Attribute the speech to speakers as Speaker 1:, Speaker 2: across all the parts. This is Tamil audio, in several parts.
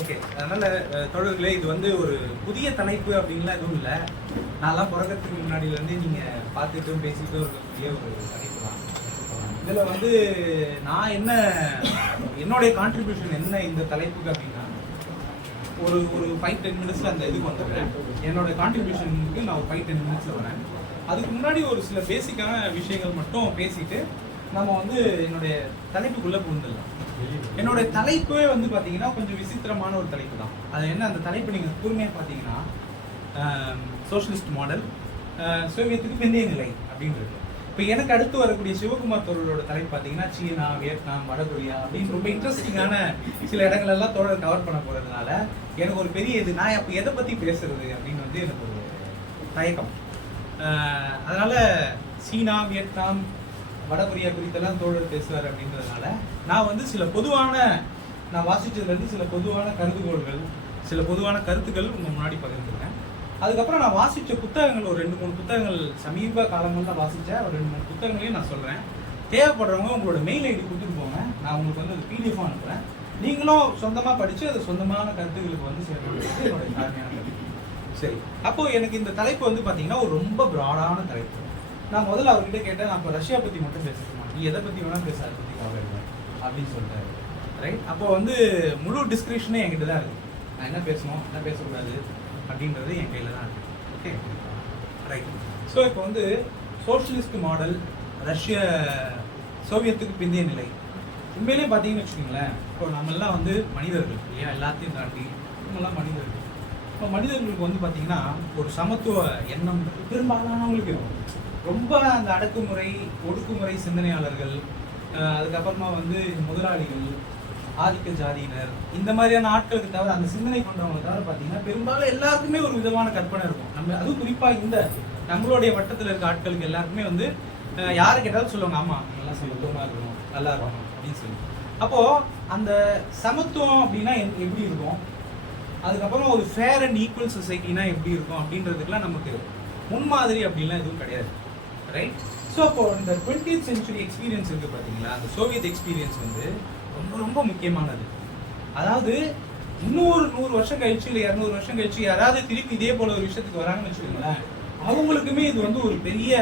Speaker 1: ஓகே அதனால தொடர்களே இது வந்து ஒரு புதிய தலைப்பு அப்படின்லாம் எதுவும் இல்லை. நான்லாம் பிறக்கிறதுக்கு முன்னாடியிலேருந்து நீங்கள் பார்த்துட்டும் பேசிட்டும் இருக்கக்கூடிய ஒரு தலைப்பு தான். இதில் வந்து நான் என்ன என்னுடைய கான்ட்ரிபியூஷன் என்ன இந்த தலைப்புக்கு அப்படின்னா ஒரு ஒரு ஃபைவ் டென் மினிட்ஸில் அந்த இதுக்கு வந்துடுறேன் என்னோட கான்ட்ரிபியூஷனுக்கு நான் ஒரு ஃபைவ் டென் மினிட்ஸில் வரேன். அதுக்கு முன்னாடி ஒரு சில பேசிக்கான விஷயங்கள் மட்டும் பேசிட்டு நம்ம வந்து என்னுடைய தலைப்புக்குள்ளே புகுந்துடலாம். என்னோட தலைப்பே வந்து பார்த்தீங்கன்னா கொஞ்சம் விசித்திரமான ஒரு தலைப்பு தான். அது என்ன? அந்த தலைப்பு நீங்கள் கூர்மையாக பார்த்தீங்கன்னா சோஷலிஸ்ட் மாடல் சோவியத்துக்கு பிந்தைய நிலை அப்படின்றது. இப்போ எனக்கு அடுத்து வரக்கூடிய சிவகுமார் தோழரோட தலைப்பு பார்த்தீங்கன்னா சீனா வியட்நாம் வடகொரியா அப்படின்னு ரொம்ப இன்ட்ரெஸ்டிங்கான சில இடங்களெல்லாம் தோழர் கவர் பண்ண போகிறதுனால எனக்கு ஒரு பெரிய இது நான் அப்போ எதை பற்றி பேசுறது அப்படின்னு வந்து எனக்கு ஒரு தயக்கம். அதனால் சீனா வியட்நாம் வடகொரியா குறித்தெல்லாம் தோழர் பேசுவார் அப்படின்றதுனால நான் வந்து சில பொதுவான நான் வாசித்ததுலேருந்து சில பொதுவான கருதுகோள்கள் சில பொதுவான கருத்துக்கள் உங்கள் முன்னாடி பகிர்ந்துருக்கேன் அதுக்கப்புறம் நான் வாசித்த புத்தகங்கள் ஒரு ரெண்டு மூணு புத்தகங்கள் சமீப தான் வாசித்தேன் ஒரு ரெண்டு மூணு புத்தகங்களையும் நான் சொல்கிறேன் தேவைப்படுறவங்க உங்களோட மெயில் ஐடி கொடுத்துட்டு போங்க. நான் உங்களுக்கு வந்து அது பிடிஎஃப் அனுப்புகிறேன் நீங்களும் சொந்தமாக படித்து அது சொந்தமான கருத்துக்களுக்கு வந்து சேர்க்கணும் சரி. அப்போது எனக்கு இந்த தலைப்பு வந்து பார்த்தீங்கன்னா ஒரு ரொம்ப ப்ராடான தலைப்பு. நான் முதல்ல அவர்கிட்ட கேட்டேன் நான் இப்போ ரஷ்யா பத்தி மட்டும் பேசணுமா நீ எதை பத்தி வேணால் பேச அதை பத்தி கவலை இல்லை அப்படின்னு சொல்லிட்டாரு. ரைட் அப்போ வந்து முழு டிஸ்கிரிப்ஷனே என்கிட்ட தான் இருக்கு. நான் என்ன பேசணும் என்ன பேசக்கூடாது அப்படின்றது என் கையில தான் இருக்கு. ஓகே ரைட் ஸோ இப்போ வந்து சோஷியலிஸ்ட் மாடல் ரஷ்ய சோவியத்துக்கு பிந்தைய நிலை. உண்மையிலே பார்த்தீங்கன்னு வச்சுக்கோங்களேன் இப்போ நம்மெல்லாம் வந்து மனிதர்கள் இல்லையா? எல்லாத்தையும் தாண்டி நம்மெல்லாம் மனிதர்கள். இப்போ மனிதர்களுக்கு வந்து பார்த்தீங்கன்னா ஒரு சமத்துவ எண்ணம் பெரும்பாலானவங்களுக்கு இருக்கும். ரொம்ப அந்த அடக்குமுறை ஒடுக்குமுறை சிந்தனையாளர்கள் அதுக்கப்புறமா வந்து முதலாளிகள் ஆதிக்க ஜாதியினர் இந்த மாதிரியான ஆட்களுக்கு தவிர அந்த சிந்தனை கொண்டவங்க தவிர பார்த்தீங்கன்னா பெரும்பாலும் எல்லாருக்குமே ஒரு விதமான கற்பனை இருக்கும். நம்ம அதுவும் குறிப்பாக இந்த நம்மளுடைய வட்டத்தில் இருக்க ஆட்களுக்கு எல்லாருக்குமே வந்து யாரை கேட்டாலும் சொல்லுவாங்க ஆமாம் நல்லா சமத்துவமாக இருக்கணும் நல்லா இருக்கணும் அப்படின்னு சொல்லி. அப்போது அந்த சமத்துவம் அப்படின்னா எப்படி இருக்கும்? அதுக்கப்புறம் ஒரு ஃபேர் அண்ட் ஈக்குவல் சொசைட்டினா எப்படி இருக்கும்? அப்படின்றதுக்குலாம் நமக்கு முன்மாதிரி அப்படின்லாம் எதுவும் கிடையாது. ரைட் ஸோ அப்போ இந்த டுவெண்ட்டி சென்ச்சுரி எக்ஸ்பீரியன்ஸ் இருக்குது பார்த்தீங்களா அந்த சோவியத் எக்ஸ்பீரியன்ஸ் வந்து ரொம்ப ரொம்ப முக்கியமானது. அதாவது இன்னொரு நூறு வருஷம் கழிச்சு இல்லை இரநூறு வருஷம் கழிச்சு யாராவது திருப்பி இதே போல ஒரு விஷயத்துக்கு வராங்கன்னு வச்சுக்கோங்களேன் அவங்களுக்குமே இது வந்து ஒரு பெரிய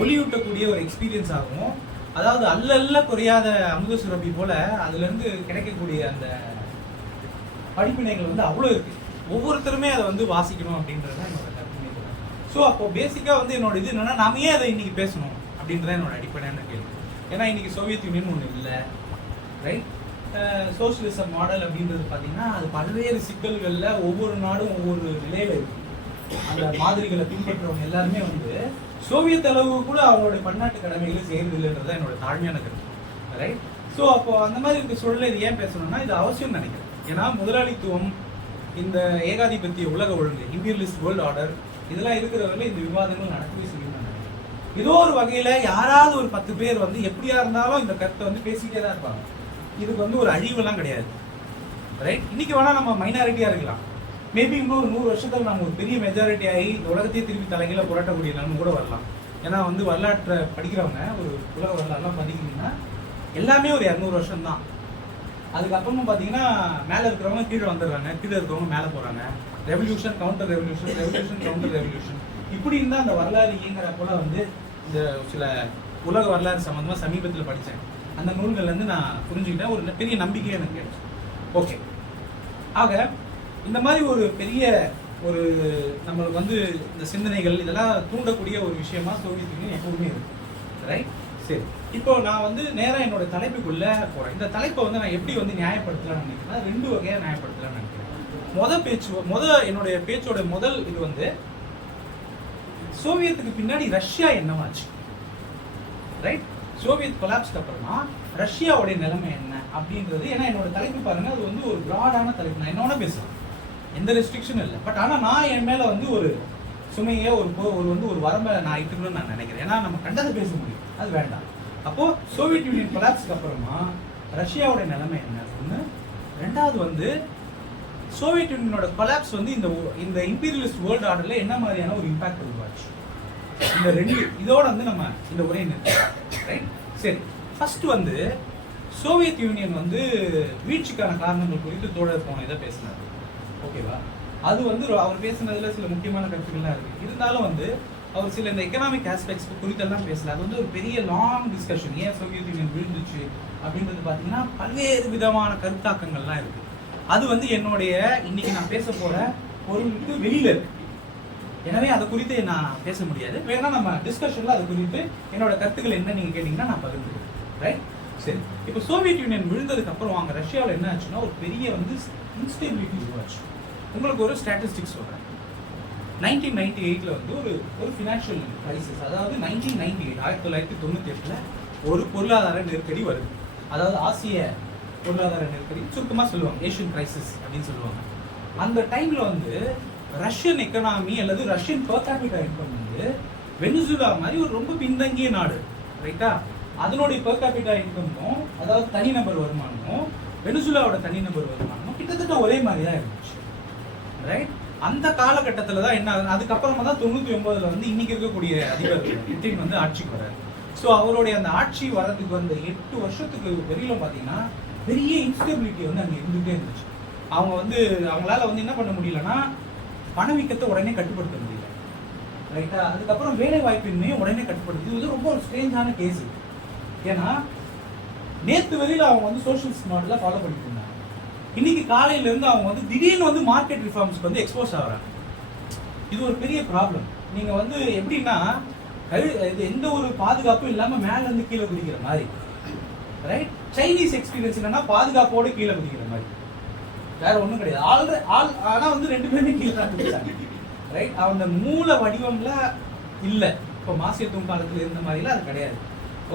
Speaker 1: ஒளியூட்டக்கூடிய ஒரு எக்ஸ்பீரியன்ஸ் ஆகும். அதாவது அல்ல அல்ல குறையாத அமுத சுரபி போல அதுலேருந்து கிடைக்கக்கூடிய அந்த படிப்பினைகள் வந்து அவ்வளோ இருக்கு. ஒவ்வொருத்தருமே அதை வந்து வாசிக்கணும் அப்படின்றது தான் ஸோ அப்போ பேசிக்காக வந்து என்னோட இது என்னன்னா நாம ஏன் அதை இன்னைக்கு பேசணும்? அப்படின்றத என்னோட அடிப்படையான கேள்வி. ஏன்னா இன்னைக்கு சோவியத் யூனியன் ஒன்று இல்லை ரைட் சோசியலிசம் மாடல் அப்படின்றது பார்த்தீங்கன்னா அது பல்வேறு சிக்கல்களில் ஒவ்வொரு நாடும் ஒவ்வொரு நிலையில இருக்கு. அந்த மாதிரிகளை பின்பற்றுறவங்க எல்லாருமே வந்து சோவியத் அளவு கூட அவங்களுடைய பன்னாட்டு கடமைகளை செய்யறது இல்லைன்றது என்னோட தாழ்மையான கருத்து. ரைட் ஸோ அப்போ அந்த மாதிரி இருக்க சூழலை இது ஏன் பேசணும்னா இது அவசியம் நினைக்கிறேன். ஏன்னா முதலாளித்துவம் இந்த ஏகாதிபத்திய உலக ஒழுங்கு இம்பீரியலிஸ்ட் வேர்ல்ட் ஆர்டர் இதெல்லாம் இருக்கிறவர்கள் இந்த விவாதங்கள் நடக்கவே செய்யணும் ஏதோ ஒரு வகையில யாராவது ஒரு பத்து பேர் வந்து எப்படியா இருந்தாலும் இந்த கருத்தை வந்து பேசிக்கிட்டே தான் இருப்பாங்க. இதுக்கு வந்து ஒரு அழிவுலாம் கிடையாது. ரைட் இன்னைக்கு வேணா நம்ம மைனாரிட்டியா இருக்கலாம். மேபி இன்னொரு ஒரு நூறு வருஷத்துல நம்ம ஒரு பெரிய மெஜாரிட்டி ஆகி இந்த உலகத்தையே திருப்பி தலைகீழ புரட்டக்கூடிய நிலைமை கூட வரலாம். ஏன்னா வந்து வரலாற்றை படிக்கிறவங்க ஒரு உலக வரலாறுலாம் படிக்கிறீங்கன்னா எல்லாமே ஒரு இரநூறு வருஷம் தான் அதுக்கப்புறமும் பார்த்தீங்கன்னா மேலே இருக்கிறவங்க கீழே வந்துடுறாங்க. கீழே இருக்கிறவங்க மேலே போகிறாங்க revolution counter revolution revolution counter revolution இப்படி இருந்தால் அந்த வரலாறு இயங்குற போல வந்து இந்த சில உலக வரலாறு சம்மந்தமாக சமீபத்தில் படித்தேன் அந்த நூல்கள்லேருந்து நான் புரிஞ்சுக்கிட்டேன். ஒரு பெரிய நம்பிக்கையாக எனக்கு கிடைச்சி. ஓகே ஆக இந்த மாதிரி ஒரு பெரிய ஒரு நம்மளுக்கு வந்து இந்த சிந்தனைகள் இதெல்லாம் தூண்டக்கூடிய ஒரு விஷயமா சோவியத் யூனியன் எப்பவுமே இருக்கு. ரைட் சரி. இப்போ நான் வந்து நேராக என்னோட தலைப்புக்குள்ளே போகிறேன் இந்த தலைப்பை வந்து நான் எப்படி வந்து நியாயப்படுத்தலாம்னு நினைக்கிறேன் ரெண்டு வகையாக நியாயப்படுத்தலாம்னு நினைக்கிறேன். முத பேச்சு முத என்னுடைய பேச்சோட முதல் இது வந்து சோவியத்துக்கு பின்னாடி ரஷ்யா என்னவாச்சு? ரைட் சோவியத் கொலாப்ஸ்க்கு அப்புறமா ரஷ்யாவுடைய நிலைமை என்ன அப்படின்றது ஏன்னா என்னோட தலைப்பு பாருங்க அது வந்து ஒரு ப்ராடான தலைப்பு. நான் என்னோட வேணா எந்த ரெஸ்ட்ரிக்ஷனும் இல்லை. பட் ஆனால் நான் என் மேலே வந்து ஒரு சுமையே ஒரு ஒரு வந்து ஒரு வரம்பை நான் இட்டுக்கணும்னு நான் நினைக்கிறேன். ஏன்னா நம்ம கண்டதை பேச முடியும். அது வேண்டாம். அப்போ சோவியத் யூனியன் கொலாப்ஸ்க்கு அப்புறமா ரஷ்யாவுடைய நிலைமை என்ன? ஒன்று ரெண்டாவது வந்து சோவியத் யூனியனோட கொலாப்ஸ் வந்து இந்த இந்த இம்பீரியலிஸ்ட் வேர்ல்டு ஆர்டரில் என்ன மாதிரியான ஒரு இம்பாக்ட் உருவாச்சு? இந்த ரெண்டு இதோட வந்து நம்ம இந்த உரையை ரைட் சரி. ஃபர்ஸ்ட் வந்து சோவியத் யூனியன் வந்து வீழ்ச்சிக்கான காரணங்கள் குறித்து தோழர் போன இதை பேசினார். ஓகேவா அது வந்து அவர் பேசுனதுல சில முக்கியமான கருத்துக்கள்லாம் இருக்கு. இருந்தாலும் வந்து அவர் சில இந்த எக்கனாமிக் ஆஸ்பெக்ட்ஸ் குறித்தெல்லாம் பேசல அது வந்து ஒரு பெரிய லாங் டிஸ்கஷன் ஏன் சோவியத் யூனியன் விழுந்துச்சு? அப்படின்றது பார்த்தீங்கன்னா பல்வேறு விதமான கருத்தாக்கங்கள்லாம் இருக்கு. அது வந்து என்னுடைய இன்னைக்கு நான் பேச போற பொருளுக்கு வெளியில இருக்கு. எனவே அதை குறித்து நான் பேச முடியாது. வேணா நம்ம டிஸ்கஷன்ல அது குறித்து என்னோட கருத்துக்கள் என்ன நீங்க கேட்டீங்கன்னா நான் பகிர்ந்துக்கிறேன். ரைட் சரி. இப்போ சோவியத் யூனியன் விழுந்ததுக்கு அப்புறம் அங்கே ரஷ்யாவில் என்ன ஆச்சுன்னா ஒரு பெரிய வந்து இன்ஸ்டெபிலிட்டி உருவாச்சு. உங்களுக்கு ஒரு ஸ்டாட்டிஸ்டிக்ஸ் சொல்கிறேன் நைன்டீன் நைன்டி எயிட்ல வந்து ஒரு ஒரு ஃபினான்ஷியல் கிரைசிஸ் அதாவது நைன்டீன் நைன்டி எயிட் ஆயிரத்தி தொள்ளாயிரத்தி தொண்ணூற்றி எட்டில் ஒரு பொருளாதார நெருக்கடி வருது. அதாவது ஆசிய பொருளாதார நெருக்கடி சுருக்கமாக சொல்லுவாங்க. ஏஷியன் கிரைசிஸ் அப்படின்னு சொல்லுவாங்க. அந்த டைமில் வந்து ரஷ்யன் எக்கனாமி அல்லது ரஷ்யன் per capita இன்கம் வந்து வெனிசுலா மாதிரி ஒரு ரொம்ப பின்தங்கிய நாடு ரைட்டா அதனுடைய per capita இன்கமும் அதாவது தனிநபர் வருமானமும் வெனிசுலாவோட தனிநபர் வருமானமும் கிட்டத்தட்ட ஒரே மாதிரி தான் இருந்துச்சு ரைட் அந்த காலகட்டத்தில் தான் என்ன ஆகுது? அதுக்கப்புறமா தான் தொண்ணூற்றி ஒன்பதுல வந்து இன்னைக்கு இருக்கக்கூடிய அதிபர் புட்டின் வந்து ஆட்சிக்கு வர்றாரு. ஸோ அவருடைய அந்த ஆட்சி வர்றதுக்கு வந்த எட்டு வருஷத்துக்கு வெளியில பார்த்தீங்கன்னா பெரிய இன்ஸ்டபிலிட்டி வந்து அங்கே இருந்துகிட்டே இருந்துச்சு. அவங்க வந்து அவங்களால வந்து என்ன பண்ண முடியலன்னா பணவீக்கத்தை உடனே கட்டுப்படுத்த முடியல. ரைட்டா அதுக்கப்புறம் வேலை வாய்ப்பின்மையும் உடனே கட்டுப்படுத்து இது வந்து ரொம்ப ஒரு ஸ்ட்ரேஞ்சான கேஸ் ஏன்னா நேற்று வரையில் அவங்க வந்து சோஷியல் மாடலில் ஃபாலோ பண்ணிட்டு இருந்தாங்க. இன்னைக்கு காலையில இருந்து அவங்க வந்து திடீர்னு வந்து மார்க்கெட் ரிஃபார்ம்ஸ்க்கு வந்து எக்ஸ்போஸ் ஆகிறாங்க. இது ஒரு பெரிய ப்ராப்ளம் நீங்க வந்து எப்படின்னா கழு- இது எந்த ஒரு பாதுகாப்பும் இல்லாமல் மேலேருந்து கீழே குதிக்கிற மாதிரி. ரைட் சைனீஸ் எக்ஸ்பீரியன்ஸ் என்னன்னா பாதுகாப்போட கீழே குதிக்கிற மாதிரி. வேற ஒன்றும் கிடையாது. ஆல்ரெ ஆல் ஆனா வந்து ரெண்டு பேருமே கீழே தான் குதிச்சாங்க. ரைட் அவங்க மூல வடிவம்ல இல்லை. இப்போ மாசிய தூங்காலத்தில் இருந்த மாதிரிலாம் அது கிடையாது.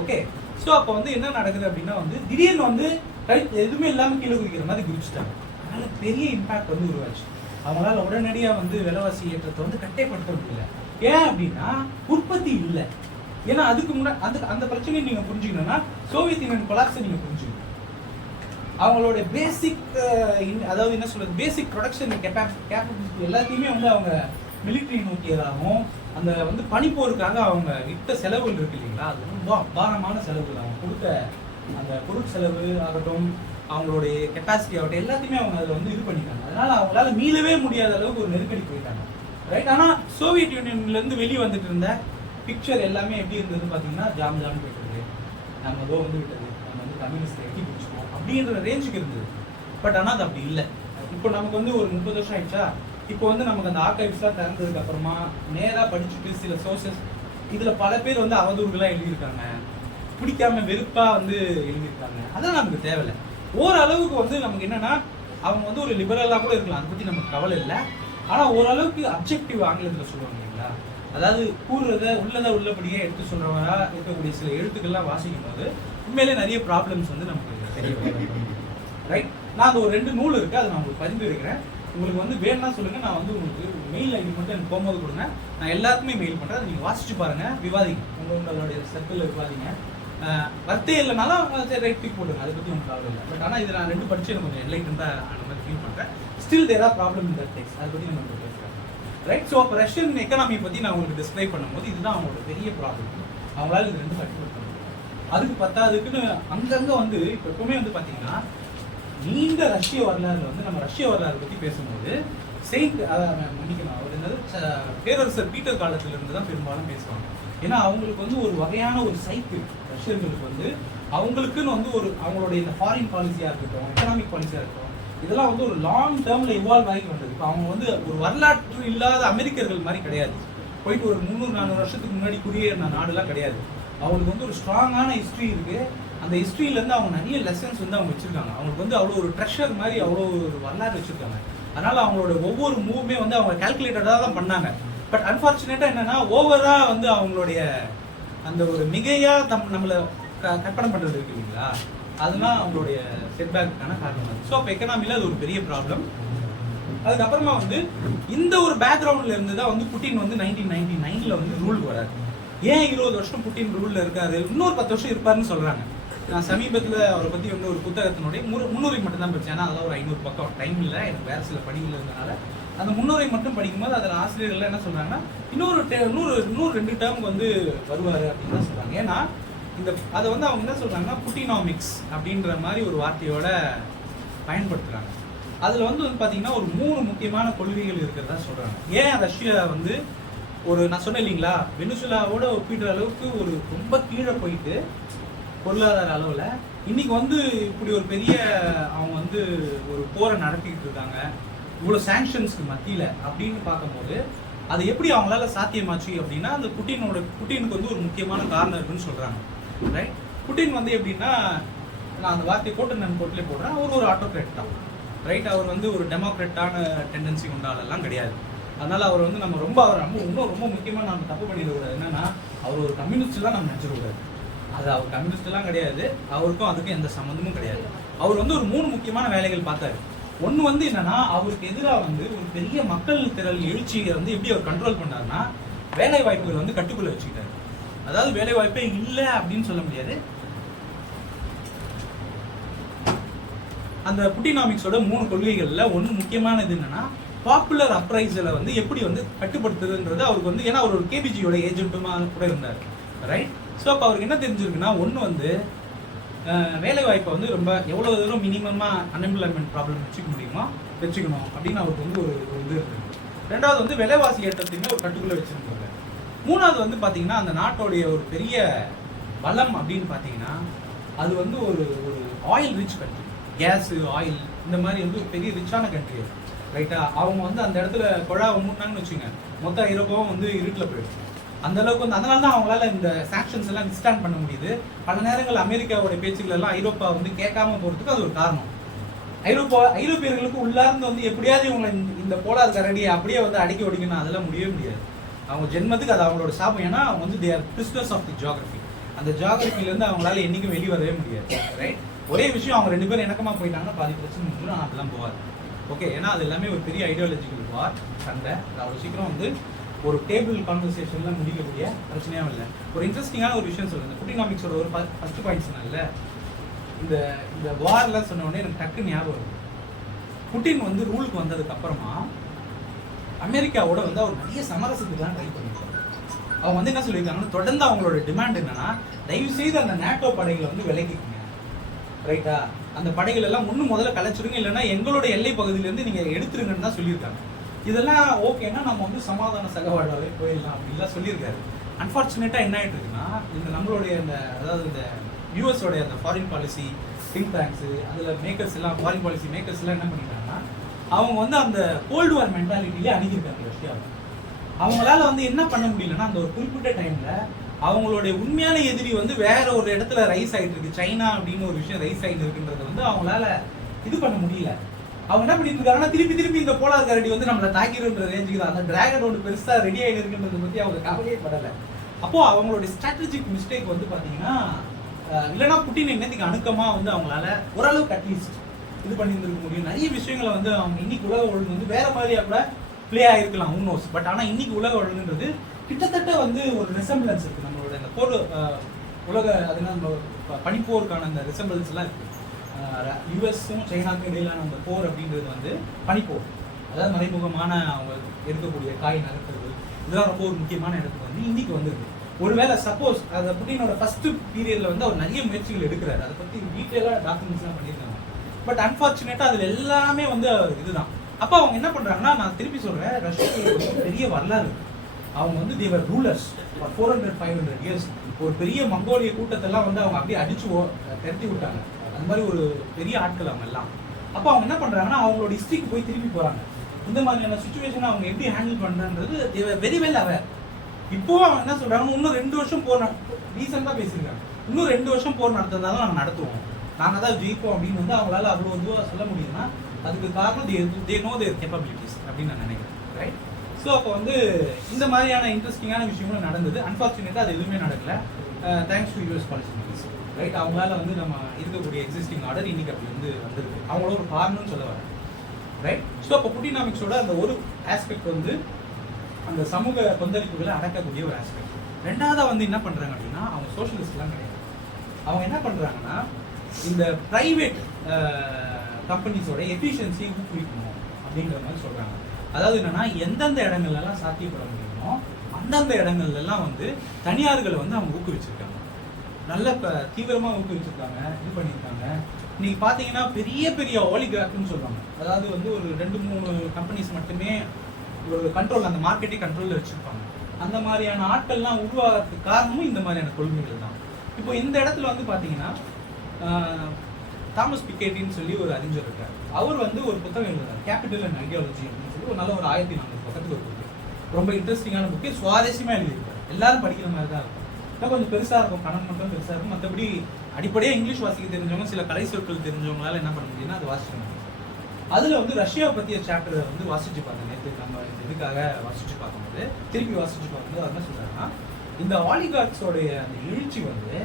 Speaker 1: ஓகே ஸோ அப்போ வந்து என்ன நடக்குது அப்படின்னா வந்து திடீர்னு வந்து ரைட் எதுவுமே இல்லாமல் கீழே குதிக்கிற மாதிரி குதிச்சுட்டாங்க. அதனால பெரிய இம்பாக்ட் வந்து உருவாச்சு. அவங்களால உடனடியாக வந்து விலைவாசி ஏற்றத்தை வந்து கட்டைப்படுத்த முடியல. ஏன் அப்படின்னா உற்பத்தி இல்லை. ஏன்னா அதுக்கு முன்னாடி அந்த அந்த பிரச்சனையை நீங்க புரிஞ்சுக்கணும்னா சோவியத் யூனியன் கொலாப்ஸை நீங்க புரிஞ்சுக்கணும். அவங்களோட பேசிக் அதாவது என்ன சொல்றது பேசிக் ப்ரொடக்ஷன் கேப்பபிலிட்டி எல்லாத்தையுமே வந்து அவங்க மிலிட்ரி நோக்கியதாகவும் அந்த வந்து பனிப்போருக்காக அவங்க விட்ட செலவுகள் இருக்கு இல்லைங்களா? அது ரொம்ப அபாரமான செலவுகள். அவங்க கொடுத்த அந்த பொருட்செலவு ஆகட்டும் அவங்களுடைய கெப்பாசிட்டி ஆகட்டும் எல்லாத்தையுமே அவங்க அதில் வந்து இது பண்ணிட்டாங்க. அதனால அவங்களால மீளவே முடியாத அளவுக்கு ஒரு நெருக்கடி போயிட்டாங்க. ரைட் ஆனால் சோவியத் யூனியன்லேருந்து வெளியே வந்துட்டு இருந்த பிக்சர் எல்லாமே எப்படி இருந்ததுன்னு பார்த்தீங்கன்னா ஜாம் ஜாம் போயிட்டு நம்ம ஏதோ வந்து விட்டது. நம்ம வந்து கம்யூனிஸ்ட் எட்டி பிடிச்சிப்போம் அப்படின்ற ரேஞ்சுக்கு இருந்தது. பட் ஆனால் அது அப்படி இல்லை. இப்போ நமக்கு வந்து ஒரு முப்பது வருஷம் ஆயிடுச்சா? இப்போ வந்து நமக்கு அந்த ஆர்கைவ்ஸ்லாம் திறந்ததுக்கு அப்புறமா நேராக படிச்சுட்டு சில சோர்சஸ் இதில் பல பேர் வந்து அவதூறுகளாக எழுதியிருக்காங்க. பிடிக்காம வெறுப்பாக வந்து எழுதியிருக்காங்க. அதெல்லாம் நமக்கு தேவையில்லை. ஓரளவுக்கு வந்து நமக்கு என்னன்னா அவங்க வந்து ஒரு லிபரலாக கூட இருக்கலாம். அதை பற்றி நமக்கு கவலை இல்லை. ஆனால் ஓரளவுக்கு அப்ஜெக்டிவ் ஆங்கிலத்தில் சொல்லுவாங்க இல்லைங்களா? அதாவது கூறுறத உள்ளதை உள்ளபடியே எடுத்து சொல்றவரா இருக்கக்கூடிய சில எழுத்துக்கள்லாம் வாசிக்கும் போது உண்மையிலே நிறைய ப்ராப்ளம்ஸ் வந்து நமக்கு தெரிய ரைட் நான் அந்த ஒரு ரெண்டு நூல் இருக்கு அதை நான் உங்களுக்கு பதிந்து இருக்கிறேன் உங்களுக்கு வந்து வேணும்னா சொல்லுங்க நான் வந்து உங்களுக்கு மெயில் ஐடி மட்டும் எனக்கு போகும்போது கொடுங்க. நான் எல்லாத்துக்குமே மெயில் பண்ணுறேன் அதை நீங்கள் வாசிச்சு பாருங்க விவாதிங்க. உங்களுடைய சர்க்கிளில் விவாதிங்க. வர்த்தே இல்லைனாலும் ரைட் பிக் போடுங்க அதை பற்றி உங்களுக்கு ப்ராப்ளம் இல்லை. பட் ஆனால் இது நான் ரெண்டு படிச்சு எனக்கு கொஞ்சம் என்லைட் தான் அந்த மாதிரி ஃபீல் பண்ணுறேன் ஸ்டில் தேர் ஆர் ப்ராப்ளம் இந்த டெக்ஸ்ட் அதை பற்றி நம்ம பேசுகிறேன் ரைட் ஸோ அப்போ ரஷ்யன் எக்கனாமி பற்றி நான் உங்களுக்கு டிஸ்கிரைப் பண்ணும்போது இதுதான் அவங்களோட பெரிய ப்ராப்ளம் அவங்களால இது ரெண்டு கட்டுப்படுத்த அதுக்கு பத்தாதுக்குன்னு அங்கங்கே வந்து இப்போ எப்பவுமே வந்து பார்த்தீங்கன்னா நீண்ட ரஷ்ய வரலாறுல வந்து நம்ம ரஷ்ய வரலாறு பற்றி பேசும்போது செயின்ட் மன்னிக்கணும். அவர் என்னது? பேரரசர் பீட்டர் காலத்துல இருந்து தான் பெரும்பாலும் பேசுவாங்க. ஏன்னா அவங்களுக்கு வந்து ஒரு வகையான ஒரு சைக்கிள் ரஷ்யர்களுக்கு வந்து அவங்களுக்குன்னு வந்து ஒரு அவங்களுடைய இந்த ஃபாரின் பாலிசியாக இருக்கட்டும் எக்கனாமிக் பாலிசியாக இருக்கட்டும் இதெல்லாம் வந்து ஒரு லாங் டேர்மில் இவால்வ் ஆகி வந்தது. இப்போ அவங்க வந்து ஒரு வரலாற்று இல்லாத அமெரிக்கர்கள் மாதிரி கிடையாது. போயிட்டு ஒரு முந்நூறு நானூறு வருஷத்துக்கு முன்னாடி குடியேறின நாடுலாம் கிடையாது. அவங்களுக்கு வந்து ஒரு ஸ்ட்ராங்கான ஹிஸ்ட்ரி இருக்குது அந்த ஹிஸ்ட்ரியிலேருந்து அவங்க நிறைய லெசன்ஸ் வந்து அவங்க வச்சுருக்காங்க. அவங்களுக்கு வந்து அவ்வளோ ஒரு ட்ரெஷர் மாதிரி அவ்வளோ ஒரு வரலாறு வச்சிருக்காங்க. அதனால் அவங்களோட ஒவ்வொரு மூவுமே வந்து அவங்க கால்குலேட்டடாக தான் பண்ணாங்க. பட் அன்ஃபார்ச்சுனேட்டாக என்னென்னா ஓவராக வந்து அவங்களுடைய அந்த ஒரு மிகையாக தம் நம்மளை க- கற்பனை பண்ணுறது இருக்கு இல்லைங்களா? அதுதான் அவங்களுடைய செட்பேக்கான காரணம். ஸோ அப்போ எக்கனாமியில் அது ஒரு பெரிய ப்ராப்ளம் அதுக்கப்புறமா வந்து இந்த ஒரு பேக்ரவுண்ட்ல இருந்து தான் வந்து புட்டின் வந்து நைன்டீன் நைன்டி நைன்ல வந்து ரூல் வராரு ஏன் இருபது வருஷம் புட்டின் ரூல்ல இருக்காரு? இன்னொரு பத்து வருஷம் இருப்பாருன்னு சொல்றாங்க. நான் சமீபத்தில் அவரை பற்றி வந்து ஒரு புத்தகத்தினுடைய முரு முன்னுரை மட்டும் தான் படிச்சேன். ஏன்னா அதெல்லாம் ஒரு ஐநூறு பக்கம். டைம் இல்லை எனக்கு வேறு சில பணிகள் இருந்தனால. அந்த முன்னுரை மட்டும் படிக்கும்போது அதில் ஆசிரியர்கள் என்ன சொல்கிறாங்கன்னா இன்னொரு டே இன்னொரு இன்னொரு ரெண்டு டேர்முக்கு வந்து வருவார் அப்படின்னு தான் சொல்கிறாங்க ஏன்னா இந்த அதை வந்து அவங்க என்ன சொல்கிறாங்கன்னா புட்டினாமிக்ஸ் அப்படின்ற மாதிரி ஒரு வார்த்தையோட பயன்படுத்துகிறாங்க அதில் வந்து வந்து பார்த்தீங்கன்னா ஒரு மூணு முக்கியமான கொள்கைகள் இருக்கிறதா சொல்கிறாங்க ஏன் ரஷ்யா வந்து ஒரு நான் சொன்னேன் இல்லைங்களா வெனிசுலாவோட ஒப்பிடுற அளவுக்கு ஒரு ரொம்ப கீழே போயிட்டு பொருளாதார அளவில் இன்னைக்கு வந்து இப்படி ஒரு பெரிய அவங்க வந்து ஒரு போரை நடத்திக்கிட்டு இருக்காங்க இவ்வளோ சாங்ஷன்ஸ்க்கு மத்தியில் அப்படின்னு பார்க்கும்போது அது எப்படி அவங்களால சாத்தியமாச்சு அப்படின்னா அந்த புட்டினோட புட்டினுக்கு வந்து ஒரு முக்கியமான காரணம் இருக்குன்னு சொல்கிறாங்க ரைட் புட்டின் வந்து எப்படின்னா நான் அந்த வார்த்தை கோட்டு நான் கோட்டிலே போடுறேன். அவர் ஒரு ஆட்டோக்ரேட் தான். ரைட் அவர் வந்து ஒரு டெமோக்ரேட்டான டெண்டன்சி உண்டாலெல்லாம் கிடையாது. அதனால அவர் வந்து நம்ம ரொம்ப அவர் ரொம்ப இன்னும் ரொம்ப முக்கியமாக நம்ம தப்பு பண்ணிடக்கூடாது. என்னன்னா அவர் ஒரு கம்யூனிஸ்ட்லாம் நம்ம நினச்சிடக்கூடாது அது அவர் கம்யூனிஸ்ட்லாம் கிடையாது. அவருக்கும் அதுக்கும் எந்த சம்மந்தமும் கிடையாது. அவர் வந்து ஒரு மூணு முக்கியமான வேலைகள் பார்த்தாரு. ஒன்று வந்து என்னன்னா அவருக்கு எதிராக வந்து ஒரு பெரிய மக்கள் திரள் எழுச்சியை வந்து எப்படி அவர் கண்ட்ரோல் பண்ணாருன்னா வேலை வாய்ப்புகளை வந்து கட்டுக்குள்ளே வச்சுக்கிட்டார். அதாவது வேலை வாய்ப்பே இல்லை அப்படின்னு சொல்ல முடியாது. அந்த புட்டினாமிக்ஸோட மூணு கொள்கைகளில் ஒன்று முக்கியமானது என்னன்னா பாப்புலர் அப்ரைஸில் வந்து எப்படி வந்து கட்டுப்படுத்துதுன்றது அவருக்கு வந்து ஏன்னா அவர் ஒரு கேபிஜியோட ஏஜென்ட்டுமா கூட இருந்தார். ரைட் ஸோ அப்போ அவருக்கு என்ன தெரிஞ்சிருக்குன்னா ஒன்று வந்து வேலை வாய்ப்பை வந்து ரொம்ப எவ்வளோ தூரம் மினிமமாக அன்எம்ப்ளாய்மெண்ட் ப்ராப்ளம் வச்சுக்க முடியுமோ வச்சுக்கணும் அப்படின்னு அவருக்கு வந்து ஒரு இது இருந்தது. ரெண்டாவது வந்து விலைவாசி ஏற்றத்தையுமே ஒரு கட்டுக்குள்ளே வச்சுருந்தார் மூணாவது வந்து பார்த்தீங்கன்னா அந்த நாட்டோடைய ஒரு பெரிய பலம் அப்படின்னு பார்த்தீங்கன்னா அது வந்து ஒரு ஒரு oil rich country gas oil இந்த மாதிரி வந்து ஒரு பெரிய ரிச்சான கண்ட்ரி ரைட்டா அவங்க வந்து அந்த இடத்துல குழாவை மூட்டினாங்கன்னு வச்சுங்க மொத்த ஐரோப்பாவும் வந்து இருட்டில் போயிடுச்சு. அந்த அளவுக்கு வந்து அதனால தான் அவங்களால இந்த சாங்ஷன்ஸ் எல்லாம் விஸ்டாண்ட் பண்ண முடியுது. பல நேரங்கள் அமெரிக்காவோட பேச்சுக்கள் எல்லாம் ஐரோப்பா வந்து கேட்காம போகிறதுக்கு அது ஒரு காரணம். ஐரோப்பா ஐரோப்பியர்களுக்கு உள்ளார்ந்து வந்து எப்படியாவது இவங்களை இந்த- இந்த போலார் கரடியை அப்படியே வந்து அடிக்க ஒடிக்கணும் அதெல்லாம் முடியவே முடியாது. அவங்க ஜென்மத்துக்கு அது அவங்களோட சாபம். ஏன்னா அவங்க வந்து தேர் பிரிஸ்னஸ் ஆஃப் தி ஜியாகிரபி அந்த ஜியாகிரஃபிலேருந்து அவங்களால என்றைக்கும் வெளியே வரவே முடியாது. ரைட் ஒரே விஷயம் அவங்க ரெண்டு பேரும் இணக்கமாக போயிட்டாங்கன்னா பாதி பிரச்சனை முடிஞ்சிடும். அதெல்லாம் போகாது. ஓகே ஏன்னா அது எல்லாமே ஒரு பெரிய ஐடியாலஜிக்கல் வார் சண்டை. அது அவ்வளோ சீக்கிரம் வந்து ஒரு டேபிள் கான்வர்சேஷன்ல முடிக்கக்கூடிய பிரச்சனையாகவும் இல்லை. ஒரு இன்ட்ரெஸ்டிங்கான ஒரு விஷயம் சொல்லுங்கள் இந்த புட்டினாமிக்ஸோட ஒரு ஃபர்ஸ்ட் பாயிண்ட் இல்லை இந்த இந்த வார்லாம் சொன்ன உடனே எனக்கு டக்கு ஞாபகம் வருது. புட்டின் வந்து ரூலுக்கு வந்ததுக்கு அப்புறமா அமெரிக்காவோட வந்து அவர் நிறைய சமரசத்துக்கு தான் ட்ரை பண்ணியிருக்காரு அவங்க வந்து என்ன சொல்லியிருக்காங்கன்னா தொடர்ந்து அவங்களோட டிமாண்ட் என்னன்னா தயவு செய்து அந்த நேட்டோ படைகளை வந்து விலகிக்குங்க ரைட்டா அந்த படைகள் எல்லாம் ஒண்ணு முதல்ல கலைச்சிருங்க இல்லைன்னா எங்களோட எல்லை பகுதியிலேருந்து நீங்கள் எடுத்துருங்கன்னு தான் சொல்லியிருக்காங்க. இதெல்லாம் ஓகேன்னா நம்ம வந்து சமாதான சகவாழ்வாகவே போயிடலாம் அப்படின்லாம் சொல்லியிருக்காரு. அன்ஃபார்ச்சுனேட்டாக என்ன ஆகிட்டு இருக்குன்னா இந்த நம்மளுடைய அந்த அதாவது இந்த யூஎஸோடைய அந்த ஃபாரின் பாலிசி திங்க் டேங்க்ஸு அதில் மேக்கர்ஸ் எல்லாம் ஃபாரின் பாலிசி மேக்கர்ஸ் எல்லாம் என்ன பண்ணிட்டாங்கன்னா அவங்க வந்து அந்த கோல்டு வார் மென்டாலிட்டியிலே அணுகியிருக்காங்க ரஷ்யாவை அவங்களால வந்து என்ன பண்ண முடியலன்னா அந்த ஒரு குறிப்பிட்ட டைம்ல அவங்களுடைய உண்மையான எதிரி வந்து வேற ஒரு இடத்துல ரைஸ் ஆகிட்டு இருக்கு சைனா அப்படின்னு ஒரு விஷயம் ரைஸ் ஆகிட்டு இருக்குன்றத வந்து அவங்களால இது பண்ண முடியல. அவங்க என்ன பண்ணிட்டு இருக்காங்கன்னா திருப்பி திருப்பி இந்த போலார் கரடி வந்து நம்மளை தாக்கிடுன்ற ரேஞ்சுக்கு தான். அந்த டிராகன் ஒன்று பெருசா ரெடி ஆயிட்டு இருக்குன்றத பத்தி அவங்க கவலையே படல. அப்போ அவங்களுடைய ஸ்ட்ராட்டஜிக் மிஸ்டேக் வந்து பாத்தீங்கன்னா இல்லைன்னா புட்டின் என்னத்துக்கு அணுக்கமா வந்து அவங்களால ஓரளவுக்கு அட்லீஸ்ட் இது பண்ணியிருந்திருக்க முடியும். நிறைய விஷயங்களை வந்து அவங்க இன்னைக்கு உலக ஒழுங்கு வந்து வேற மாதிரியா கூட ப்ளே ஆகிருக்கலாம் உன்னோஸ் பட் ஆனால் இன்னைக்கு உலக ஒழுங்குன்றது கிட்டத்தட்ட வந்து ஒரு ரிசம்பிளன்ஸ் இருக்கு நம்மளோட இந்த போர் உலக அது நம்ம ப- பனிப்போருக்கான அந்த ரிசம்பிளன்ஸ் எல்லாம் இருக்கு. யூஎஸும் இடையிலான அந்த போர் அப்படின்றது வந்து பனிப்போர். அதாவது மறைமுகமான அவங்க எடுக்கக்கூடிய காய் நகர்த்துறது. இதெல்லாம் ரொம்ப ஒரு முக்கியமான இடத்துக்கு வந்து இன்னைக்கு வந்திருக்கு. ஒருவேளை சப்போஸ் அதை புட்டினோட ஃபர்ஸ்ட் பீரியட்ல வந்து அவர் நிறைய முயற்சிகள் எடுக்கிறாரு. அதை பத்தி டீட்டெயிலாக டாக்குமெண்ட்ஸ்லாம் பண்ணியிருக்காங்க. பட் அன்பார்ச்சுனேட்டா அதுல எல்லாமே வந்து இதுதான். அப்ப அவங்க என்ன பண்றாங்கன்னா நான் திருப்பி சொல்றேன் ரஷ்யாவுக்கு பெரிய வரலாறு. அவங்க வந்து they were rulers four hundred five hundred years ஒரு பெரிய மங்கோலிய கூட்டத்தெல்லாம் வந்து அவங்க அப்படியே அடிச்சு திரட்டி விட்டாங்க. அந்த மாதிரி ஒரு பெரிய ஆட்கள் அவங்க எல்லாம். அப்போ அவங்க என்ன பண்ணுறாங்கன்னா அவங்களோட ஹிஸ்ட்ரிக்கு போய் திருப்பி போகிறாங்க இந்த மாதிரியான சுச்சுவேஷனை அவங்க எப்படி ஹேண்டில் பண்ணுறது வெரி வெல் அவர் இப்போவும் அவங்க என்ன சொல்கிறாங்க இன்னும் ரெண்டு வருஷம் போர் ரீசெண்டாக பேசியிருக்காங்க. இன்னும் ரெண்டு வருஷம் போர் நடத்துறதா தான் நாங்கள் நடத்துவோம். நாங்கள் தான் ஜெயிப்போம் அப்படின்னு வந்து அவங்களால அவ்வளோ இதுவாக சொல்ல முடியும்னா அதுக்கு காரணம் தே தே நோ தேர் கேப்பபிலிட்டிஸ் அப்படின்னு நான் நினைக்கிறேன். ரைட் ஸோ அப்போ வந்து இந்த மாதிரியான இன்ட்ரெஸ்டிங்கான விஷயங்களும் நடந்தது. அன்ஃபார்ச்சுனேட்டாக அது எதுவுமே நடக்கலை. Thanks to US policy right அவங்களால வந்து நம்ம இருக்கக்கூடிய எக்ஸிஸ்டிங் ஆர்டர் இன்னைக்கு அப்படி வந்து வந்திருக்கு. அவங்களோட ஒரு காரணம்னு சொல்ல வரேன். ரைட் ஸோ அப்போ புட்டினாமிக்ஸோட அந்த ஒரு ஆஸ்பெக்ட் வந்து அந்த சமூக கொந்தளிப்புகளை அடக்கக்கூடிய ஒரு ஆஸ்பெக்ட் ரெண்டாவது வந்து என்ன பண்ணுறாங்க அப்படின்னா அவங்க சோஷியலிஸ்ட்லாம் கிடையாது. அவங்க என்ன பண்ணுறாங்கன்னா இந்த பிரைவேட் கம்பெனிஸோட எஃபிஷியன்சியை ஊக்குவிக்கணும் அப்படிங்கிற மாதிரி சொல்கிறாங்க அதாவது என்னன்னா எந்தெந்த இடங்கள்லாம் சாத்தியப்பட முடியுமோ அந்தந்த இடங்கள்லாம் வந்து தனியார்களை வந்து அவங்க ஊக்குவிச்சிருக்காங்க. நல்ல ப- தீவிரமாக ஊக்குவிச்சிருக்காங்க இது பண்ணியிருக்காங்க. நீங்கள் பார்த்தீங்கன்னா பெரிய பெரிய ஓலிகிராஃப்னு சொல்கிறாங்க அதாவது வந்து ஒரு ரெண்டு மூணு கம்பெனிஸ் மட்டுமே ஒரு கண்ட்ரோல் அந்த மார்க்கெட்டே கண்ட்ரோலில் வச்சுருப்பாங்க. அந்த மாதிரியான ஆட்கள்லாம் உருவாகிறதுக்கு காரணமும் இந்த மாதிரியான கொள்கைகள் தான். இப்போ இந்த இடத்துல வந்து பார்த்தீங்கன்னா தாமஸ் பிக்கேட்டின்னு சொல்லி ஒரு அறிஞர் இருக்கார். அவர் வந்து ஒரு புத்தகம் எழுதுறாரு. கேபிட்டல் அண்ட் ஐடியாலஜி அப்படின்னு சொல்லி ஒரு நல்ல ஒரு ஆயிரத்தி நானூறு பக்கத்துக்கு ஒரு புக்கு. ரொம்ப இன்ட்ரெஸ்டிங்கான புக்கு. சுவாரஸ்யமாக எழுதியிருக்காரு. எல்லாரும் படிக்கிற மாதிரி தான் இருக்கும். இன்னும் கொஞ்சம் பெருசாக இருக்கும். கணக்கு மட்டும் பெருசாக இருக்கும். மற்றபடி அடிப்படையாக இங்கிலீஷ் வாசிக்க தெரிஞ்சவங்க சில கலை சொற்கள் தெரிஞ்சவங்களால என்ன பண்ண முடியும்னா அது வாசிக்கணும் அதில் வந்து ரஷ்யாவை பற்றிய சாப்டரை வந்து வாசிச்சு பார்த்தேன் நேற்று நம்ம எதுக்காக இதுக்காக வாசிச்சு பார்க்கும்போது திருப்பி வாசிச்சு பார்க்கும்போது அது என்ன இந்த ஆலிகார்ட்ஸோடைய அந்த எழுச்சி வந்து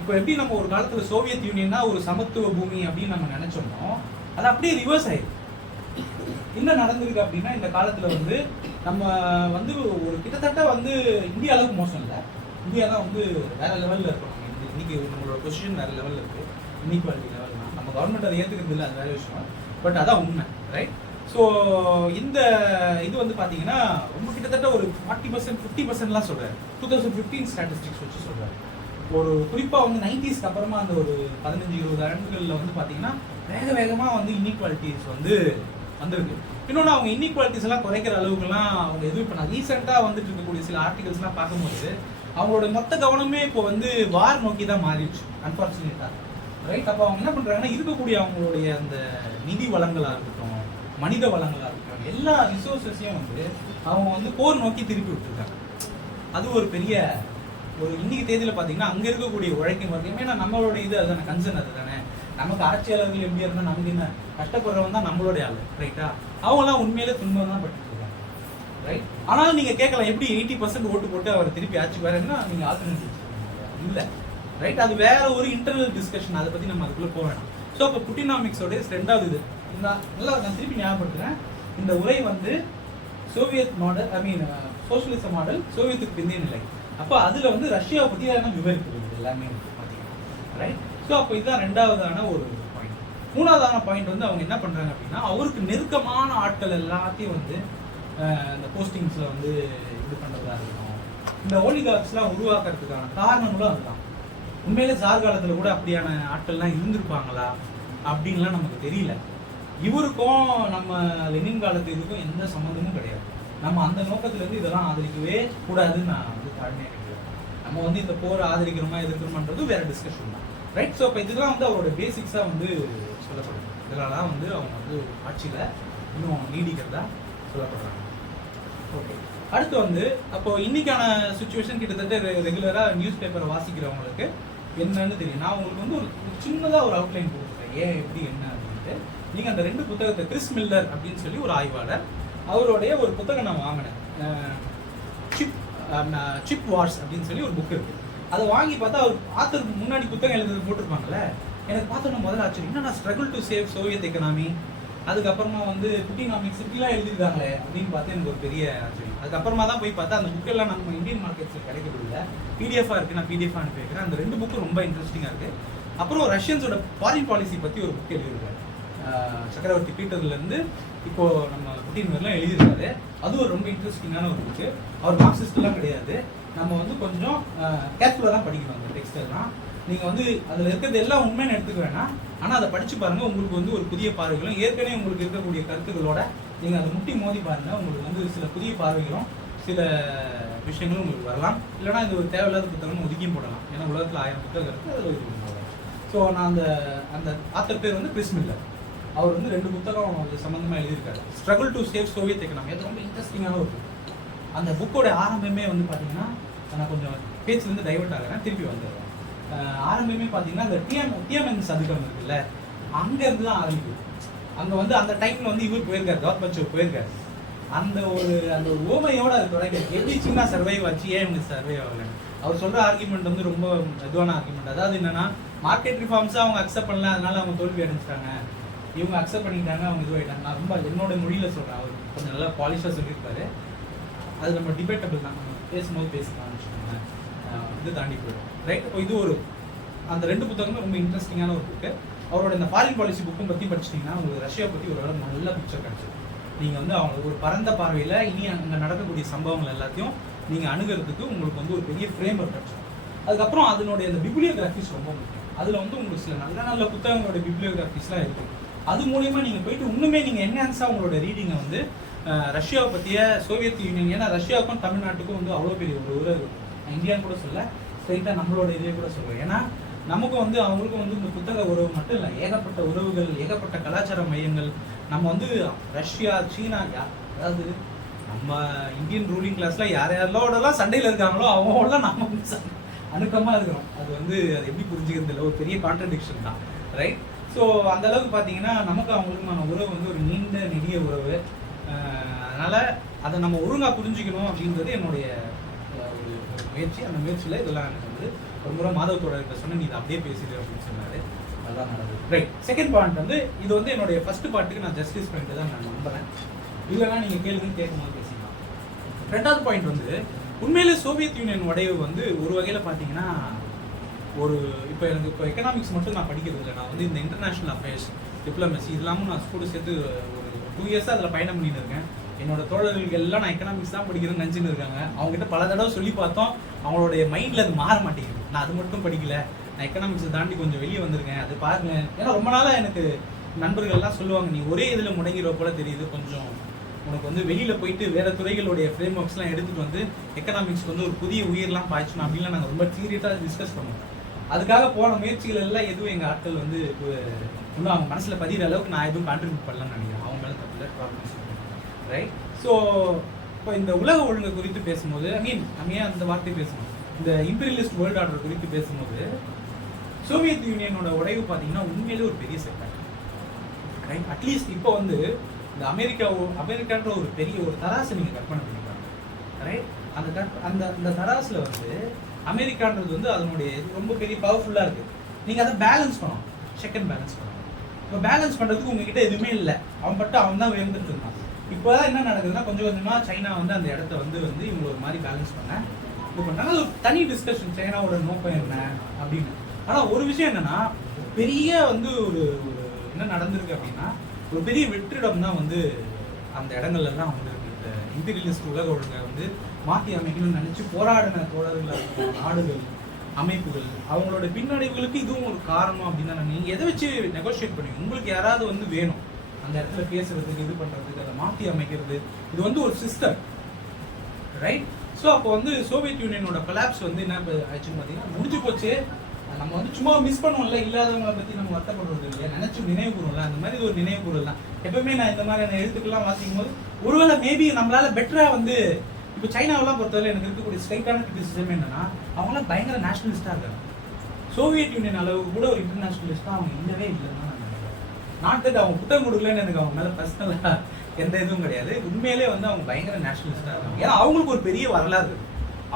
Speaker 1: இப்போ எப்படி நம்ம ஒரு காலத்தில் சோவியத் யூனியன்னா ஒரு சமத்துவ பூமி அப்படின்னு நம்ம நினச்சோமோ அது அப்படியே ரிவர்ஸ் ஆயிருக்கு என்ன நடந்திருக்கு அப்படின்னா இந்த காலத்தில் வந்து நம்ம வந்து ஒரு கிட்டத்தட்ட வந்து இந்தியா அளவுக்கு மோசம் இல்லை. இந்தியா தான் வந்து வேற லெவலில் இருக்கோம் நம்ம இன்னைக்கு- நம்மளோட பொசிஷன் வேற லெவலில் இருக்கு. இன்இக்வாலிட்டி லெவல் தான். நம்ம கவர்மெண்ட் அதை ஏற்றுக்கிறது இல்லை அது வேற விஷயம். பட் அதான் உண்மை ரைட் ஸோ இந்த இது வந்து பார்த்தீங்கன்னா ரொம்ப கிட்டத்தட்ட ஒரு ஃபார்ட்டி பர்சன்ட் ஃபிஃப்டி பர்சன்ட்லாம் சொல்கிறார் டூ தௌசண்ட் ஃபிஃப்டீன் ஸ்டாட்டிஸ்டிக்ஸ் வச்சு சொல்றாரு. ஒரு குறிப்பாக வந்து நைன்டிஸ்க்கு அப்புறமா அந்த ஒரு பதினஞ்சு இருபது ஆண்டுகளில் வந்து பார்த்தீங்கன்னா வேக வேகமாக வந்து இன்இக்வாலிட்டிஸ் வந்து வந்திருக்கு. இன்னொன்று அவங்க இன்இக்வாலிட்டிஸ் எல்லாம் குறைக்கிற அளவுக்குலாம் அவங்க எதுவும் இப்போ நான் ரீசெண்டாக வந்துட்டு இருக்கக்கூடிய சில ஆர்டிகல்ஸ்லாம் பார்க்கும்போது அவங்களோட மொத்த கவனமே இப்போ வந்து வார் நோக்கி தான் மாறிடுச்சு அன்பார்ச்சுனேட்டாக ரைட் அப்போ அவங்க என்ன பண்ணுறாங்கன்னா இருக்கக்கூடிய அவங்களுடைய அந்த நிதி வளங்களாக இருக்கட்டும் மனித வளங்களாக இருக்கட்டும் எல்லா ரிசோர்ஸஸையும் வந்து அவங்க வந்து போர் நோக்கி திருப்பி விட்டுருக்காங்க. அது ஒரு பெரிய ஒரு இன்னைக்கு தேதியில் பார்த்தீங்கன்னா அங்கே இருக்கக்கூடிய உழைக்கும் பார்த்தீங்கன்னா ஏன்னா நம்மளோட இது அதுதானே கன்சர்ன் அதுதானே. நமக்கு ஆட்சியாளர்கள் எப்படி இருந்தால் நமக்கு என்ன? கஷ்டப்படுறவன் தான் நம்மளுடைய ஆள் ரைட்டா அவங்களாம் உண்மையிலே துன்பம் தான் பட்டுருக்காங்க ரைட் ஆனால் நீங்கள் கேட்கலாம் எப்படி எயிட்டி பர்சன்ட் ஓட்டு போட்டு அவர் திருப்பி ஆட்சி வரேன்னா நீங்கள் ஆல்டர்னேட்டிவ் இல்லை ரைட் அது வேற ஒரு இன்டர்னல் டிஸ்கஷன் அதை பற்றி நம்ம அதுக்குள்ளே போக வேணாம். ஸோ அப்போ புட்டினாமிக்ஸோட ரெண்டாவது இது. இந்த நல்லா நான் திருப்பி ஞாபகப்படுத்துகிறேன் இந்த உரை வந்து சோவியத் மாடல் ஐ மீன் சோசியலிச மாடல் சோவியத்துக்கு பிந்தைய நிலை. அப்போ அதில் வந்து ரஷ்யாவை பற்றி தான் விவரிக்கிறது எல்லாமே வந்து பார்த்தீங்கன்னா ரைட் ஸோ அப்போ இதுதான் ரெண்டாவதான ஒரு பாயிண்ட் மூணாவதான பாயிண்ட் வந்து அவங்க என்ன பண்ணுறாங்க அப்படின்னா அவருக்கு நெருக்கமான ஆட்கள் எல்லாத்தையும் வந்து இந்த போஸ்டிங்ஸில் வந்து இது பண்ணுறதா இருக்கும் இந்த ஓலிகாப்ஸ்லாம் உருவாக்குறதுக்கான காரணங்களும் அதுதான். உண்மையிலே சார்காலத்தில் கூட அப்படியான ஆட்கள்லாம் இருந்திருப்பாங்களா? அப்படின்லாம் நமக்கு தெரியல. இவருக்கும் நம்ம லெனின் காலத்து இதுக்கும் எந்த சம்மந்தமும் கிடையாது. நம்ம அந்த நோக்கத்துல இருந்து இதெல்லாம் ஆதரிக்கவே கூடாதுன்னு நான் வந்து தாழ்மையாக கேட்குறேன் நம்ம வந்து இந்த போரை ஆதரிக்கிறோமா எதிர்க்கிறோமான்றது வேற டிஸ்கஷன் தான். ரைட் ஸோ இப்போ இதெல்லாம் வந்து அவரோட பேசிக்ஸாக வந்து சொல்லப்படுது. இதெல்லாம் வந்து அவங்க வந்து ஆட்சியில் இன்னும் நீடிக்கிறதா சொல்லப்படுறாங்க. ஓகே அடுத்து வந்து அப்போ இன்னைக்கான சுச்சுவேஷன் கிட்டத்தட்ட ரெகுலராக நியூஸ் பேப்பரை வாசிக்கிறவங்களுக்கு என்னன்னு தெரியும். நான் உங்களுக்கு வந்து ஒரு சின்னதாக ஒரு அவுட்லைன் கொடுத்துருக்கேன் ஏன் எப்படி என்ன அப்படின்ட்டு. நீங்கள் அந்த ரெண்டு புத்தகத்தை கிறிஸ் மில்லர் அப்படின்னு சொல்லி ஒரு ஆய்வாளர் அவருடைய ஒரு புத்தகம் நான் வாங்கினேன். சிப் சிப் வார்ஸ் அப்படின்னு சொல்லி ஒரு புக் இருக்கு. அதை வாங்கி பார்த்தா அவர் ஆத்தருக்கு முன்னாடி புத்தகம் எழுதுறது போட்டிருப்பாங்கல்ல? எனக்கு பார்த்தோன்னா முதல்ல ஆச்சரியம். என்னன்னா struggle to save Soviet economy அதுக்கப்புறமா வந்து புட்டினாமிக்ஸ் இப்படிலாம் எழுதிருக்காங்களே அப்படின்னு பார்த்து எனக்கு ஒரு பெரிய ஆச்சரியம். அதுக்கப்புறமா தான் போய் பார்த்தா அந்த புக்கெல்லாம் நம்ம இந்தியன் மார்க்கெட்ஸில் கிடைக்கிறதில்ல பிடிஎஃபாக இருக்குது நான் பிடிஎஃப் அனுப்பி வைக்கிறேன். அந்த ரெண்டு புக்கும் ரொம்ப இன்ட்ரெஸ்டிங்காக இருக்குது அப்புறம் ரஷ்யன்ஸோட ஃபாரின் பாலிசி பற்றி ஒரு புக் எழுதியிருக்காரு சக்கரவர்த்தி பீட்டர்லேருந்து இப்போது இப்போ நம்ம புட்டின் வரலாம் எழுதியிருக்காரு. அது ஒரு ரொம்ப இன்ட்ரெஸ்டிங்கான ஒரு புக்கு அவர் மார்க்சிஸ்ட்லாம் கிடையாது. நம்ம வந்து கொஞ்சம் கேர்ஃபுல்லாக தான் படிக்கணும் அந்த டெக்ஸ்டெல்லாம் நீங்கள் வந்து அதில் இருக்கிறது எல்லாம் உண்மையான எடுத்துக்க வேணாம். ஆனால் அதை படித்து பாருங்கள் உங்களுக்கு வந்து ஒரு புதிய பார்வைகளும் ஏற்கனவே உங்களுக்கு இருக்கக்கூடிய கருத்துக்களோட நீங்கள் அதை முட்டி மோதி பாருங்கள் உங்களுக்கு வந்து சில புதிய பார்வைகளும் சில விஷயங்களும் உங்களுக்கு வரலாம். இல்லைனா இது ஒரு தேவையில்லாத புத்தகம்னு ஒதுக்கியும் போடலாம். ஏன்னா உலகத்தில் ஆயிரம் புத்தகம் இருக்குது அதில் ஒதுக்கி போடலாம் ஸோ நான் அந்த அந்த ஆத்தர் பேர் வந்து கிறிஸ் மில்லர் அவர் வந்து ரெண்டு புத்தகம் அது சம்மந்தமாக எழுதியிருக்காரு. Struggle to save Soviet economy அது ரொம்ப இன்ட்ரெஸ்டிங்கான ஒரு அந்த புக்கோட ஆரம்பமே வந்து பார்த்தீங்கன்னா நான் கொஞ்சம் பேச்சுலேருந்து டைவெர்ட் ஆகிறேன் திருப்பி வந்துடுறேன். ஆரம்பமே பார்த்தீங்கன்னா அந்த டிஎம் டிஎம்என் சதுக்கம் இருக்குல்ல அங்கேருந்து தான் ஆரம்பிக்குது. அங்கே வந்து அந்த டைமில் வந்து இவர் போயிருக்காரு கவர்மெண்ட் போயிருக்காரு. அந்த ஒரு அந்த ஒரு ஓமையோட அது தொடங்கி எப்படி சின்ன சர்வைவ் ஆச்சு ஏன் இவங்க சர்வை ஆகல? அவர் சொல்கிற ஆர்குமெண்ட் வந்து ரொம்ப இதுவான ஆர்குமெண்ட் அதாவது என்னென்னா மார்க்கெட் ரிஃபார்ம்ஸாக அவங்க அக்செப்ட் பண்ணல அதனால அவங்க தோல்வி அடைஞ்சிட்டாங்க. இவங்க அக்செப்ட் பண்ணிட்டாங்க அவங்க இதுவாயிட்டாங்க நான் ரொம்ப என்னோட மொழியில் சொல்கிறேன் அவர் கொஞ்சம் நல்லா பாலிஷாக சொல்லியிருப்பாரு அது நம்ம டிபேட்டபிள் தான். நம்ம பேசும்போது பேசலாம் வச்சுக்கோங்களேன். இது தாண்டி போயிடும். ரைட் இப்போ இது ஒரு அந்த ரெண்டு புத்தகமும் ரொம்ப இன்ட்ரெஸ்டிங்கான ஒரு புக்கு அவரோட இந்த ஃபாரின் பாலிசி புக்கும் பற்றி படிச்சிட்டிங்கன்னா உங்களுக்கு ரஷ்யா பற்றி ஒரு நல்ல பிக்சர் கிடச்சிது நீங்கள் வந்து அவங்க ஒரு பரந்த பார்வையில் இனி அங்கே நடக்கக்கூடிய சம்பவங்கள் எல்லாத்தையும் நீங்கள் அணுகிறதுக்கு உங்களுக்கு வந்து ஒரு பெரிய ஃப்ரேம் ஒர்க் கிடச்சிடும் அதுக்கப்புறம் அதனுடைய அந்த பிப்ளியோகிராஃபிஸ் ரொம்ப முக்கியம். அதில் வந்து உங்களுக்கு சில நல்ல நல்ல புத்தகங்களோட பிப்ளியோகிராஃபிஸ்லாம் இருக்குது அது மூலயமா நீங்கள் போயிட்டு இன்னுமே நீங்கள் என்ஹான்ஸாக உங்களோட ரீடிங்கை வந்து ரஷ்யாவை பற்றிய சோவியத் யூனியன் ஏன்னா ரஷ்யாவுக்கும் தமிழ்நாட்டுக்கும் வந்து அவ்வளோ பெரிய ஒரு உறவு இந்தியான்னு கூட சொல்ல ஸ்ட்ரைட்டாக நம்மளோட இதே கூட சொல்லுவேன் ஏன்னா நமக்கும் வந்து அவங்களுக்கும் வந்து இந்த புத்தக உறவு மட்டும் இல்லை ஏகப்பட்ட உறவுகள் ஏகப்பட்ட கலாச்சார மையங்கள். நம்ம வந்து ரஷ்யா சீனா அதாவது நம்ம இந்தியன் ரூலிங் கிளாஸ்ல யார் யாரோடலாம் சண்டையில் இருக்காங்களோ அவங்களோட நம்ம வந்து சண்டை- இருக்கிறோம். அது வந்து அது எப்படி புரிஞ்சுக்கிறது இல்லை ஒரு பெரிய கான்ட்ரடிக்ஷன் தான். ரைட் ஸோ அந்த அளவுக்கு பார்த்தீங்கன்னா நமக்கு அவங்களுக்குமான உறவு வந்து ஒரு நீண்ட நெடிய உறவு. அதனால் அதை நம்ம ஒழுங்காக புரிஞ்சுக்கணும் அப்படின்றது என்னுடைய ஒரு முயற்சி. அந்த முயற்சியில் இதெல்லாம் எனக்கு வந்து ஒரு முறை மாதவத்தோட சொன்ன நீ இதை அப்படியே பேசிடு அப்படின்னு சொன்னார். அதுதான் நடந்தது. ரைட் செகண்ட் பாயிண்ட் வந்து இது வந்து என்னுடைய ஃபர்ஸ்ட் பார்ட்டுக்கு நான் ஜஸ்டிஸ் பண்ணிட்டு தான் நான் நம்புகிறேன் இதெல்லாம் நீங்கள் கேள்வி கேட்கும்போது பேசிக்கலாம். ரெண்டாவது பாயிண்ட் வந்து உண்மையிலே சோவியத் யூனியன் உடைவு வந்து ஒரு வகையில் பார்த்தீங்கன்னா ஒரு இப்போ எனக்கு இப்போ எக்கனாமிக்ஸ் மட்டும் நான் படிக்கிறது இல்லை நான் வந்து இந்த இன்டர்நேஷ்னல் அஃபேர்ஸ் டிப்ளமசி இல்லாமல் நான் ஸ்கூல் சேர்த்து ஒரு டூ இயர்ஸாக அதில் பயணம் பண்ணிட்டு இருக்கேன். என்னோட தோழர்களுக்கு எல்லாம் நான் எக்கனாமிக்ஸ் தான் படிக்கிறேன்னு நினச்சின்னு இருக்காங்க. அவங்ககிட்ட பல தடவை சொல்லி பார்த்தோம். அவங்களுடைய மைண்டில் அது மாற மாட்டேங்குது. நான் அது மட்டும் படிக்கல. நான் எக்கனாமிக்ஸை தாண்டி கொஞ்சம் வெளியே வந்திருக்கேன். அது பாருங்க. ஏன்னா ரொம்ப நாளாக எனக்கு நண்பர்கள்லாம் சொல்லுவாங்க நீ ஒரே இதில் முடங்கிற போல தெரியுது. கொஞ்சம் உனக்கு வந்து வெளியில் போயிட்டு வேறு துறைகளுடைய ஃப்ரேம் ஒர்க்ஸ்லாம் எடுத்துகிட்டு வந்து எக்கனாமிக்ஸ்க்கு வந்து ஒரு புதிய உயிர்லாம் பாய்ச்சணும் அப்படின்லாம் நாங்கள் ரொம்ப சீரியஸாக டிஸ்கஸ் பண்ணுவோம் அதுக்காக போன முயற்சிகள் எல்லாம் எதுவும் எங்கள் ஆட்கள் வந்து இப்போ இன்னும் அவங்க மனசில் பதிகிற அளவுக்கு நான் எதுவும் கான்ட்ரிபியூட் பண்ணலன்னு நினைக்கிறேன். அவங்க மேலே தப்பு இல்லை ரைட் ஸோ இப்போ இந்த உலக ஒழுங்கு குறித்து பேசும்போது ஐ மீன் அங்கேயே அந்த வார்த்தை பேசணும் இந்த இம்பீரியலிஸ்ட் வேர்ல்ட் ஆர்டர் குறித்து பேசும்போது சோவியத் யூனியனோட உடைவு பார்த்தீங்கன்னா உண்மையிலே ஒரு பெரிய செட்டாக ரைட் அட்லீஸ்ட் இப்போ வந்து இந்த அமெரிக்கா அமெரிக்கான்ற ஒரு பெரிய ஒரு தராசு நீங்கள் கற்பனை பண்ணிப்பாங்க ரைட் அந்த அந்த அந்த தராசில் வந்து அமெரிக்கான்றது வந்து அதனுடைய ரொம்ப பெரிய பவர்ஃபுல்லாக இருக்குது நீங்கள் அதை பேலன்ஸ் பண்ணணும். செகண்ட் பேலன்ஸ் பண்ணணும். இப்போ பேலன்ஸ் பண்ணுறதுக்கு உங்ககிட்ட எதுவுமே இல்லை. அவன் பட்டு அவன் தான் உயர்ந்துட்டு இருந்தான். இப்போ என்ன நடக்குதுன்னா கொஞ்சம் கொஞ்சமாக சைனா வந்து அந்த இடத்த வந்து வந்து இவங்க ஒரு மாதிரி பேலன்ஸ் பண்ண. இது பண்ணாங்க அது ஒரு தனி டிஸ்கஷன் சைனாவோட நோக்கம் என்ன அப்படின்னு. ஆனால் ஒரு விஷயம் என்னன்னா பெரிய வந்து ஒரு என்ன நடந்திருக்கு அப்படின்னா ஒரு பெரிய வெற்றிடம் தான் வந்து அந்த இடங்கள்ல வந்து வந்திருக்கு இந்த இம்பீரியலிஸ்ட் உலக ஒழுங்கை வந்து மாற்றி அமைக்கணும்னு நினச்சி போராடின தோழர்கள் நாடுகள் அமைப்புகள் அவங்களோட பின்னடைவுகளுக்கு இதுவும் ஒரு காரணம் அப்படின்னு தான் நீங்க எதை வச்சு நெகோஷியேட் பண்ணுவீங்க உங்களுக்கு யாராவது வந்து வேணும். அந்த இடத்துல பேசுறதுக்கு இது பண்றதுக்கு அதை மாற்றி அமைக்கிறது. இது வந்து ஒரு சிஸ்டம் ரைட் ஸோ அப்போ வந்து சோவியத் யூனியனோட கொலாப்ஸ் வந்து என்ன இப்ப ஆச்சுன்னு பார்த்தீங்கன்னா முடிஞ்சு போச்சு. நம்ம வந்து சும்மா மிஸ் பண்ணுவோம்ல இல்லாதவங்களை பற்றி நம்ம வருத்தப்படுறது இல்லையா? நினைச்சு நினைவு கூறுவோம்ல அந்த மாதிரி ஒரு நினைவு கூறலாம் எப்பவுமே நான் இந்த மாதிரியான எழுத்துக்கள்லாம் வாசிக்கும் போது ஒருவேளை மேபி நம்மளால பெட்டரா வந்து இப்போ சைனாவெல்லாம் பொறுத்தவரை எனக்கு இருக்கக்கூடிய ஸ்ட்ரைட்டான கிரிட்டிசிசம் என்னன்னா அவங்களாம் பயங்கர நேஷனலிஸ்டாக இருக்காங்க. சோவியத் யூனியன் அளவுக்கு கூட ஒரு இன்டர்நேஷனலிஸ்டாக அவங்க இல்லவே இல்லைன்னு தான் நான் நினைக்கிறேன் அவங்க புத்தகம் கொடுக்கலன்னு எனக்கு அவங்க மேலே பர்சனலாக எந்த இதுவும் கிடையாது. உண்மையிலே வந்து அவங்க பயங்கர நேஷனலிஸ்டாக இருக்காங்க. ஏன்னா அவங்களுக்கு ஒரு பெரிய வரலாறு.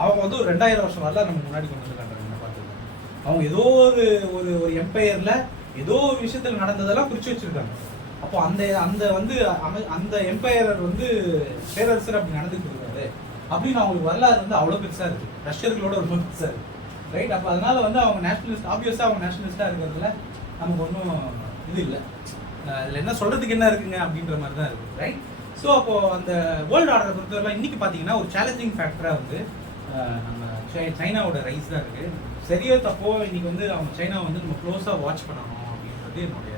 Speaker 1: அவங்க வந்து ஒரு ரெண்டாயிரம் வருஷம் வரலாறு நம்ம முன்னாடி கொண்டு வந்துருக்காங்க என்ன பார்த்துருக்கோம் அவங்க ஏதோ ஒரு ஒரு ஒரு எம்பையரில் ஏதோ ஒரு நடந்ததெல்லாம் குறித்து வச்சுருக்காங்க. அப்போ அந்த அந்த வந்து அந்த எம்பையர் வந்து பேரரசர் அப்படி நடந்துட்டு இருக்காரு. அப்படின்னு அவங்களுக்கு வரலாறு வந்து அவ்வளோ பெருசாக இருக்குது ரஷ்யர்களோட ரொம்ப பெருசாக இருக்குது ரைட் அப்போ அதனால வந்து அவங்க நேஷனலிஸ்ட் ஆப்வியஸாக அவங்க நேஷனலிஸ்டாக இருக்கிறதுல நமக்கு ஒன்றும் இது இல்லை. அதில் என்ன சொல்கிறதுக்கு என்ன இருக்குங்க அப்படின்ற மாதிரி தான் இருக்குது ரைட் ஸோ அப்போது அந்த வேர்ல்டு ஆர்டரை பொறுத்தவரை இன்னைக்கு பார்த்தீங்கன்னா ஒரு சேலஞ்சிங் ஃபேக்டராக வந்து நம்ம சை- சைனாவோட ரைஸ் தான் இருக்குது சரியோ தப்போ இன்னைக்கு வந்து அவங்க சைனா வந்து நம்ம க்ளோஸாக வாட்ச் பண்ணணும் அப்படின்றது என்னுடைய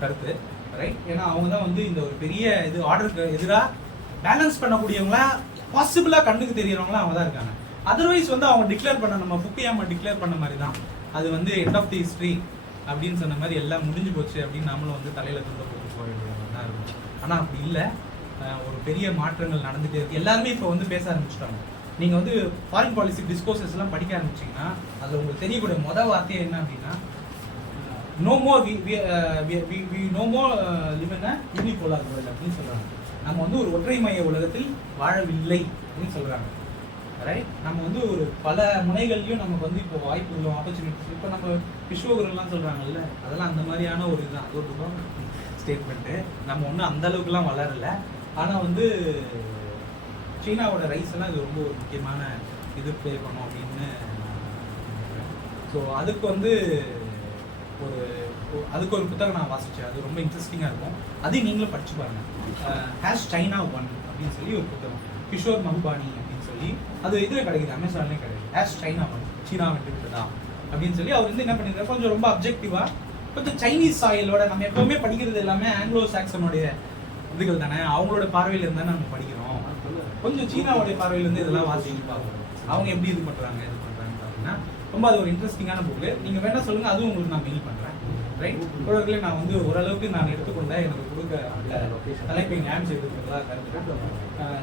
Speaker 1: கருத்து. ரைட் ஏன்னா அவங்க தான் வந்து இந்த ஒரு பெரிய இது ஆர்டருக்கு எதிராக பேலன்ஸ் பண்ணக்கூடியவங்களா பாசிபிளாக கண்ணுக்கு தெரியறவங்களாம் அவங்க தான் இருக்காங்க. அதர்வைஸ் வந்து அவங்க டிக்ளேர் பண்ண நம்ம ஃபுக்கியாமா டிக்ளேர் பண்ண மாதிரி தான் அது வந்து எண்ட் ஆஃப் தி ஹிஸ்ட்ரி அப்படின்னு சொன்ன மாதிரி எல்லாம் முடிஞ்சு போச்சு அப்படின்னு நம்மளும் வந்து தலையில துண்ட போட்டு போக வேண்டியது தான் இருக்கும் ஆனால் அப்படி இல்லை. ஒரு பெரிய மாற்றங்கள் நடந்துட்டே இருக்கு. எல்லாருமே இப்போ வந்து பேச ஆரம்பிச்சிட்டாங்க. நீங்கள் வந்து ஃபாரின் பாலிசி டிஸ்கோர்சஸ் எல்லாம் படிக்க ஆரம்பிச்சீங்கன்னா அதில் உங்களுக்கு தெரியக்கூடிய மொதல் வார்த்தையை என்ன அப்படின்னா no more we we we no more living unipolar world அப்படின்னு சொல்கிறாங்க நம்ம வந்து ஒரு ஒற்றை மைய உலகத்தில் வாழவில்லை அப்படின்னு சொல்கிறாங்க ரைட் நம்ம வந்து ஒரு பல முனைகள்லையும் நமக்கு வந்து இப்போ வாய்ப்பு வாய்ப்புகளும் ஆப்பர்ச்சுனிட்டிஸ் இப்போ நம்ம விஸ்வகுருலாம் சொல்கிறாங்கல்ல அதெல்லாம் அந்த மாதிரியான ஒரு இதுதான் அது ஒரு ஸ்டேட்மெண்ட்டு நம்ம ஒன்றும் அந்த அளவுக்குலாம் வளரல. ஆனால் வந்து சீனாவோட ரைஸ் எல்லாம் இது ரொம்ப ஒரு முக்கியமான இது ப்ளே பண்ணும் அப்படின்னு ஸோ அதுக்கு வந்து ஒரு அதுக்கு ஒரு புத்தகம் நான் வாசித்தேன் அது ரொம்ப இன்ட்ரெஸ்டிங்காக இருக்கும். அதையும் நீங்களும் படிச்சு பாருங்க. ஹேஷ் சைனா ஒன் அப்படின்னு சொல்லி ஒரு புத்தகம். கிஷோர் மகுபானி அப்படின்னு சொல்லி. அது இதில் கிடைக்குது. அமேசான்லேயும் கிடைக்குது. ஹேஷ் சைனா சீனா விட்டு விட்டதா அப்படின்னு சொல்லி அவர் வந்து என்ன பண்ணிருக்காரு? கொஞ்சம் ரொம்ப அப்ஜெக்டிவாக கொஞ்சம் சைனீஸ் சாயலோட நம்ம எப்பவுமே படிக்கிறது எல்லாமே ஆங்கிலோ சாக்சனுடைய இதுகள் தானே. அவங்களோட பார்வையில இருந்தா நம்ம படிக்கிறோம். கொஞ்சம் சீனாவுடைய பார்வையில இருந்து இதெல்லாம் வாசிச்சு பார்க்கணும் அவங்க எப்படி இது பண்றாங்க இது பண்றாங்க அப்படின்னா ரொம்ப அது ஒரு இன்ட்ரெஸ்டிங்கான புக்கு நீங்க வேணா சொல்லுங்க. அதுவும் உங்களுக்கு நான் மெயில் பண்ணுறேன் ரைட் தொடர்களே நான் வந்து ஓரளவுக்கு நான் எடுத்துக்கொண்டேன் எனக்கு கொடுக்க அந்த தலைப்பை ஞாபகம் செய்திருக்கிறதா கருதுகிறேன்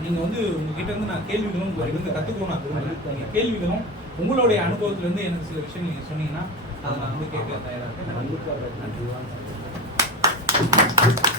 Speaker 1: நீங்கள் வந்து உங்ககிட்ட இருந்து நான் கேள்விகளும் இருந்து கற்றுக்கணும் நான் விரும்புகிறேன் நீங்கள் கேள்விகளும் உங்களுடைய அனுபவத்திலேருந்து எனக்கு சில விஷயம் நீங்கள் சொன்னீங்கன்னா அதை நான் வந்து கேட்க தயாராக இருக்கேன். நன்றி.